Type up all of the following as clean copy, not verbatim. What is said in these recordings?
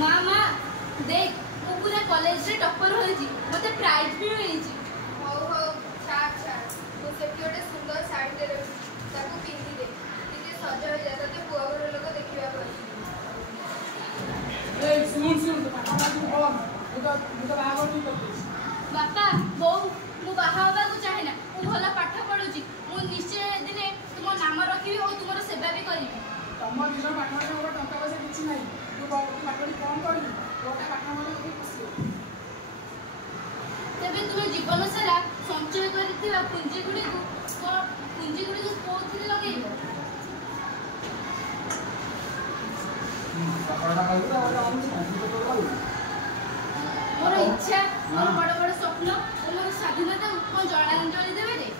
माँ माँ देख मु पूरा कॉलेज रे टॉपर होइची मते प्राइज भी मिलिची। हो हो छाड़ छाड़ तो सेठी गोटे सुंदर साड़ी दे ताको पिंधि दे टिके सज हो जाता ते पुआ घर लोक देखिबा पर ए सुन सुन तो पापा तू बोल मुझे बाहर नहीं करते बापा बो मु बाहा होबा को चाहे ना मु भला पाठ पढुची मु निश्चय दिने तुम नाम रखिबी और तुमरो सेवा भी करिबी। तम दिजन पाठ पढे मोर टंका पैसा किछि नाही तू पाठ पढी कम करली तोटा पाठ पढे खूब खुशी तेबे तुम जीवन सारा संचय करथिबा पुंजी गुडी को कोथिरे लगेइबो। मोर इच्छा मोर बड़ बड़ स्वप्न और मोर स्वाधीनता को जलांजलि देबे रे।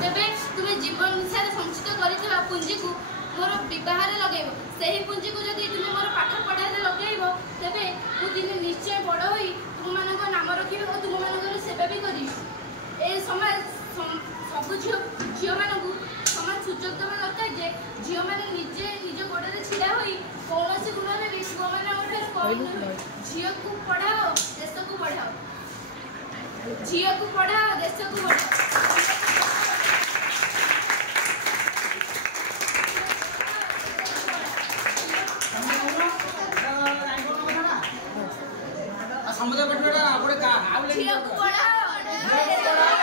तेबे तुमे जीवन सारा संचित करथिबा पुंजी को मोर विवाह रे लगेइबो सेही पुंजी को जदी तुमे मोर पाठ पढ़ा रे लगेइबो तेबे मु दिने निश्चय बड़ होई तुम मानक नाम रखिबे और तुम मानकर सेवा भी करिबी। ए समाज सब झियो मानकु समाज सुजोग देवा दरकार जे झियो माने निजे निज गोड़े छिड़ा होई कौनसी गुणरे भी पुआ माने ओठे कम झियो को पढ़ाओ देश को पढ़ाओ झियो को पढ़ाओ देश को पढ़ाओ। समुद्र पटना आपड़े का झियो को पढ़ाओ